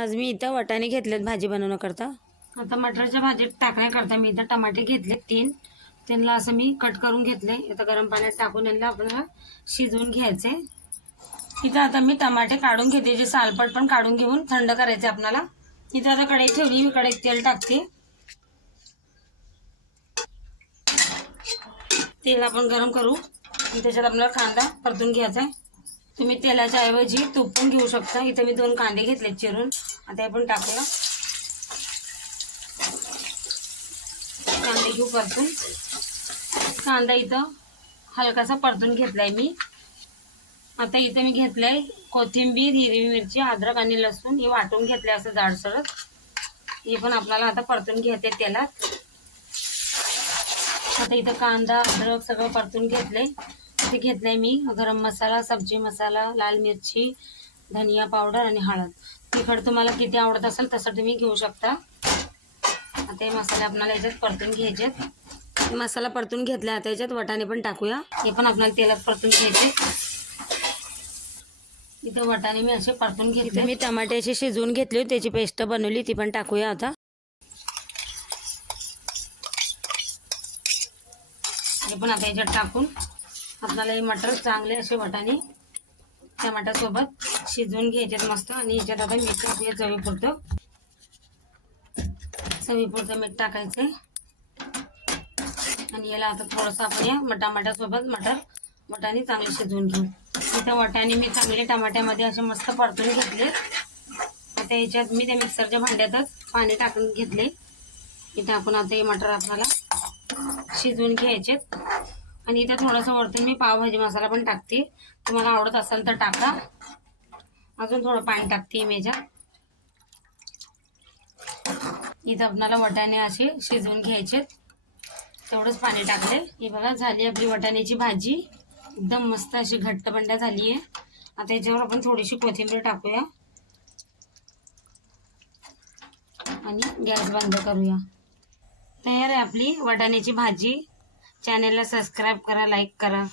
आज मी इथं वाटाणे घेतलेत भाजी बनवण्याकरता. आता मटरच्या भाजीत टाकण्याकरता मी इथं टमाटे घेतले तीन. त्यांना असं मी कट करून घेतले. इथं गरम पाण्यात टाकून यांना आपल्याला शिजवून घ्यायचे. इथं आता मी टमाटे काढून घेते. जे सालपट पण काढून घेऊन थंड करायचे आपल्याला इथं आता कढई ठेवली. मी कढईत तेल टाकते. तेल आपण गरम करू. त्याच्यात आपल्याला कांदा परतून घ्यायचा आहे. तुम्ही तेलाच्या ऐवजी तूप पण घेऊ शकता. इथे मी दोन कांदे घेतले चिरून. आता हे पण टाकूया. कांदा घेऊ परतून. कांदा इथं हलकासा परतून घेतलाय मी. आता इथं मी घेतलंय कोथिंबीर हिरवी मिरची अद्रक आणि लसूण. हे वाटून घेतले असं जाडसरच. हे पण आपल्याला आता परतून घेते तेलात. आता इथं कांदा अद्रक सगळं परतून घेतलंय. ते घेतलंय मी गरम मसाला सब्जी मसाला लाल मिरची धनिया पावडर आणि हळद. तिखट तुम्हाला किती आवडत असेल तसं तुम्ही घेऊ शकता. आता हे मसाले आपल्याला याच्यात परतून घ्यायचे मसाला परतून घेतला आता याच्यात वाटाणे पण टाकूया. हे पण आपल्याला तेलात परतून घ्यायचे इथं वाटाणे मी असे परतून घेतले मी टमाटे असे शिजवून घेतले त्याची पेस्ट बनवली ती पण टाकूया आता. हे पण आता याच्यात टाकून आपल्याला हे मटर चांगले असे वाटाणे टमाट्यासोबत शिजवून घ्यायच्यात मस्त आणि याच्यात आता मीठ टाकूया चवीपुरतं. चवीपुरतं मीठ टाकायचं आणि याला आता थोडंसं आपण या मटामाट्यासोबत टमाट्यासोबत मटर मटाने चांगले शिजवून घेऊ. इथं वाटाणे मी चांगले टमाट्यामध्ये असे मस्त परतून घेतले. आता याच्यात मी त्या मिक्सरच्या भांड्यातच पाणी टाकून घेतले. हे टाकून आता हे मटर आपल्याला शिजवून घ्यायचे आणि इथं थोडंसं वरतून मी पावभाजी मसाला पण टाकते. तुम्हाला आवडत असेल तर टाका. अजून थोडं पाणी टाकते मी इथं आपल्याला वटाणे असे शिजवून घ्यायचे तेवढंच पाणी टाकले. हे बघा झाली आपली वटाण्याची भाजी. एकदम मस्त अशी घट्ट बंड्या झाली आहे. आता याच्यावर आपण थोडीशी कोथिंबीर टाकूया. आणि गॅस बंद करूया. तयार आहे आपली वटाण्याची भाजी. चॅनलला सबस्क्राईब करा लाईक करा.